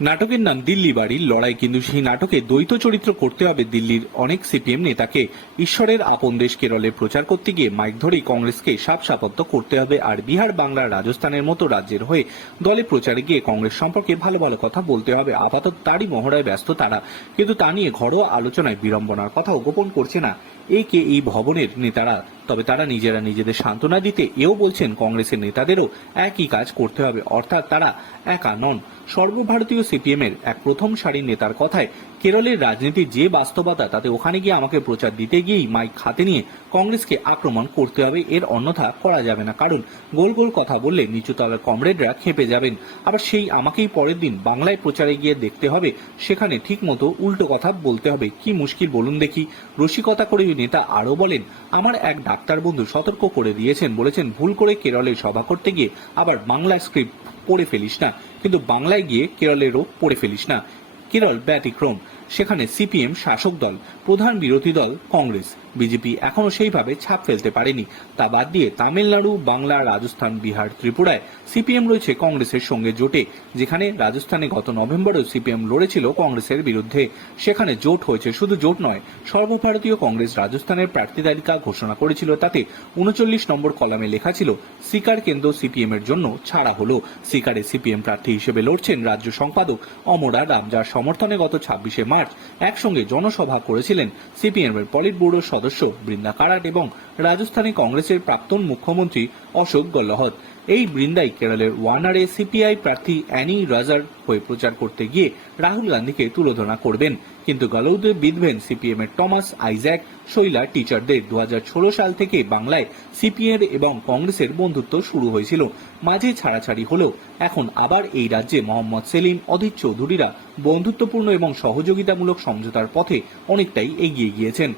নাটকের নাম দিল্লি বাড়ির লড়াই কিন্তু সেই নাটকে দ্বৈত চরিত্র করতে হবে দিল্লির অনেক সিপিএম নেতাকে। ঈশ্বরের আপন দেশ কেরলে প্রচার করতে গিয়ে মাইক ধরেই কংগ্রেসকে সাপ সাপত্য করতে হবে। আর বিহার বাংলা রাজস্থানের মতো রাজ্যের হয়ে দলে প্রচারে গিয়ে কংগ্রেস সম্পর্কে ভালো ভালো কথা বলতে হবে। আপাতত তারই মহড়ায় ব্যস্ত তারা। কিন্তু তা নিয়ে ঘরোয়া আলোচনায় বিড়ম্বনার কথাও গোপন করছে না। এই কে এই ভবনের নেতারা তবে তারা নিজেরা নিজেদের সান্ত্বনা দিতে এও বলছেন কংগ্রেসের নেতাদেরও একই কাজ করতে হবে। অর্থাৎ তারা একা নন। সর্বভারতীয় সিপিএম এর এক প্রথম সারির নেতার কথায় কেরলের রাজনীতির যে বাস্তবতা, তাতে ওখানে গিয়ে আমাকে প্রচার দিতে গিয়েই মাইক হাতে নিয়ে কংগ্রেসকে আক্রমণ করতে হবে, এর অন্যথা করা যাবে না। কারণ গোল গোল কথা বললে নিচুতলার কমরেডরা খেপে যাবেন। আবার সেই আমাকেই পরের দিন বাংলায় প্রচারে গিয়ে দেখতে হবে, সেখানে ঠিক মতো উল্টো কথা বলতে হবে। কি মুশকিল বলুন দেখি। রসিকতা করে নেতা আরও বলেন, আমার এক ডাক্তার বন্ধু সতর্ক করে দিয়েছেন। বলেছেন, ভুল করে কেরলে সভা করতে গিয়ে আবার বাংলা স্ক্রিপ্ট পড়ে ফেলিস না। কিন্তু বাংলায় গিয়ে কেরলেরও পড়ে ফেলিস না। কেরল ব্যতিক্রম সেখানে সিপিএম শাসক দল, প্রধান বিরোধী দল, কংগ্রেস। বিজেপি এখনও সেইভাবে ছাপ ফেলতে পারেনি। তা বাদ দিয়ে তামিলনাড়ু, বাংলা, রাজস্থান, বিহার, ত্রিপুরায় সিপিএম রয়েছে কংগ্রেসের সঙ্গে জোটে, যেখানে রাজস্থানে গত নভেম্বরেও সিপিএম লড়েছিল কংগ্রেসের বিরুদ্ধে। সেখানে জোট হয়েছে শুধু জোট নয়, সর্বভারতীয় কংগ্রেস রাজস্থানের প্রার্থী তালিকা ঘোষণা করেছিল তাতে উনচল্লিশ নম্বর কলামে লেখা ছিল সিকার কেন্দ্র সিপিএম এর জন্য ছাড়া হলো। সিকারে সিপিএম প্রার্থী হিসেবে লড়ছেন রাজ্য সম্পাদক অমরা রাম, যার সমর্থনে গত ছাব্বিশে মার্চ একসঙ্গে জনসভা করেছিলেন সিপিএম এর পলিট ব্যুরোর সদস্য বৃন্দা কারাট এবং রাজস্থানী কংগ্রেসের প্রাক্তন মুখ্যমন্ত্রী অশোক গেহলট এই বৃন্দাই কেরলের ওয়ানারে সিপিআই প্রার্থী অ্যানি রাজার হয়ে প্রচার করতে গিয়ে রাহুল গান্ধীকে তুলোধনা করবেন। কিন্তু গালৌদে বিধবেন সিপিএম এর টমাস আইজ্যাক, শৈলা টিচারদের দু হাজার ষোলো সাল থেকে বাংলায় সিপিএম এবং কংগ্রেসের বন্ধুত্ব শুরু হয়েছিল। মাঝে ছাড়াছাড়ি হলেও এখন আবার এই রাজ্যে মোহাম্মদ সেলিম, অধীর চৌধুরীরা বন্ধুত্বপূর্ণ এবং সহযোগিতামূলক সমঝোতার পথে অনেকটাই এগিয়ে গিয়েছেন।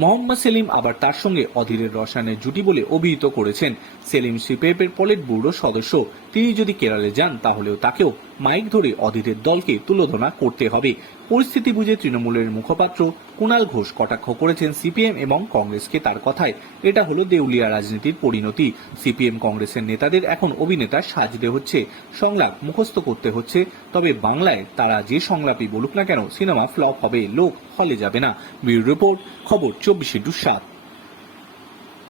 মোহাম্মদ সেলিম আবার তার সঙ্গে অধীরের রসায়নের জুটি বলে অভিহিত করেছেন। সেলিম সিপেপের পলিট ব্যুরো সদস্য। তিনি যদি কেরালে যান, তাহলেও তাকেও মাইক ধরে অধীরের দলকে তুলোধনা করতে হবে। পরিস্থিতি বুঝে তৃণমূলের মুখপাত্র কুণাল ঘোষ কটাক্ষ করেছেন সিপিএম এবং কংগ্রেসকে তার কথায়। এটা হলো দেউলিয়া রাজনীতির পরিণতি। সিপিএম কংগ্রেসের নেতাদের এখন অভিনেতা সাজতে হচ্ছে। সংলাপ মুখস্থ করতে হচ্ছে। তবে বাংলায় তারা যে সংলাপই বলুক না কেন, সিনেমা ফ্লপ হবে, লোক হলে যাবে না। ব্যুরো রিপোর্ট, খবর চব্বিশে টু সাত।